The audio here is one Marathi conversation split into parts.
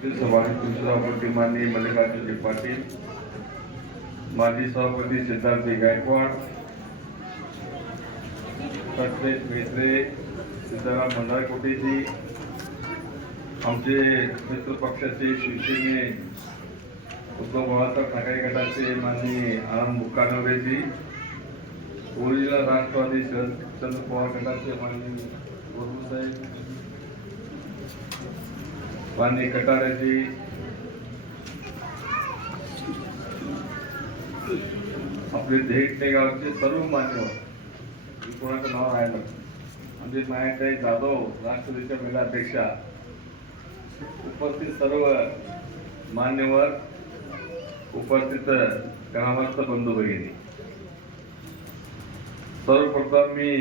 सभापती सभापती माननीय मल्लिकार्जुन पाटील, माजी सभापती सिद्धार्थ गायकवाड, सत्तेज मेत्रे, सीताराम मंडारकोटेजी, आमचे मित्र पक्षाचे शिवसेने उद्धव बाळासाहेब ठाकरे गटाचे माननीय आनंद मुक्कानवरेजी, ओरिजिनल राष्ट्रवादी शरद पवार गटाचे माननीय साहेब, माननीय कटारेजी, आपले देहटे गावचे सर्व मान्यवर, कोणाचं नाव राहिलं, म्हणजे मायाताई जाधव राष्ट्रवादीच्या महिला अध्यक्षा, उपस्थित सर्व मान्यवर, उपस्थित ग्रामस्थ बंधू भगिनी, सर्वप्रथम मी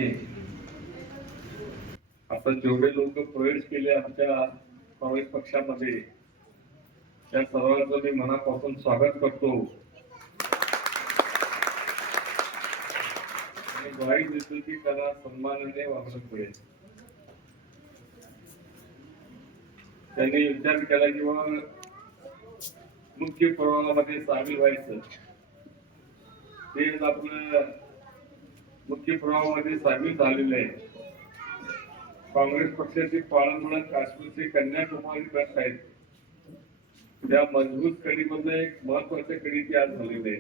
आपण जेवढे लोक प्रवेश केले आमच्या काँग्रेस पक्षामध्ये त्या सर्वांचं मी मनापासून स्वागत करतो आणि ग्वाही देतो की त्याला सन्मानाने वागणूक मिळेल. त्यांनी विचार केला की बाबा मुख्य प्रवाहामध्ये सामील व्हायचं, ते आपलं मुख्य प्रवाहामध्ये सामील झालेले आहे. काँग्रेस पक्षाचे पाळंमुळं काश्मीरचे कन्याकुमारी बस आहेत, त्या मजबूत कडीमध्ये एक महत्वाच्या कडी ती आज झालेली आहे.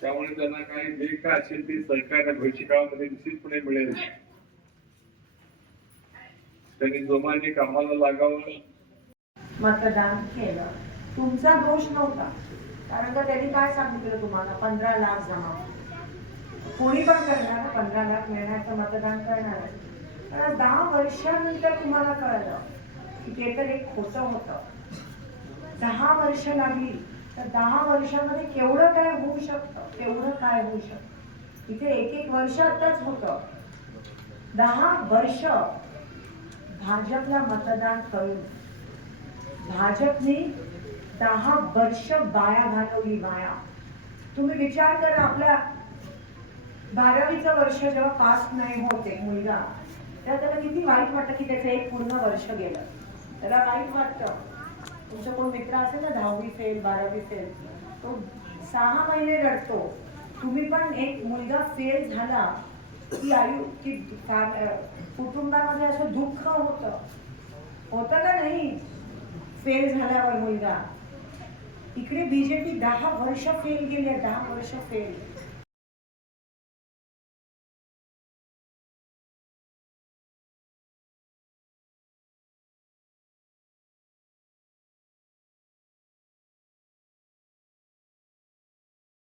त्यामुळे त्यांना काही जे काय असेल ते सरकार भविष्य काळामध्ये निश्चितपणे मिळेल. त्यांनी जोमाने कामाला लागावं. मतदान केलं, तुमचा दोष नव्हता, कारण का त्यांनी काय सांगितलं तुम्हाला 15 लाख जमा, कोणी पण करणार 15 लाख मिळण्याचं मतदान करणार. 10 वर्षानंतर तुम्हाला कळलं की ते तर एक खोटं होतं. 10 वर्ष लागली तर 10 वर्षामध्ये केवढं काय होऊ शकतं, तेवढं काय होऊ शकतं. इथे एक वर्ष आताच होतं. 10 वर्ष भाजपला मतदान करून भाजपने 10 वर्ष बाया घालवली. बाया, तुम्ही विचार करा, आपल्या 12वीचं वर्ष जेव्हा पास नाही होत एक मुलगा, तेव्हा त्याला किती वाईट वाटतं की त्याचं एक पूर्ण वर्ष गेलं. त्याला वाईट वाटतं. तुमचा कोण मित्र असेल ना 10वी फेल 12वी फेल, तो 6 महिने रडतो. तुम्ही पण एक मुलगा फेल झाला की की कुटुंबामध्ये असं दुःख होतं का नाही फेल झाल्यावर मुलगा. इकडे बीजेपी 10 वर्ष फेल गेले, 10 वर्ष फेल.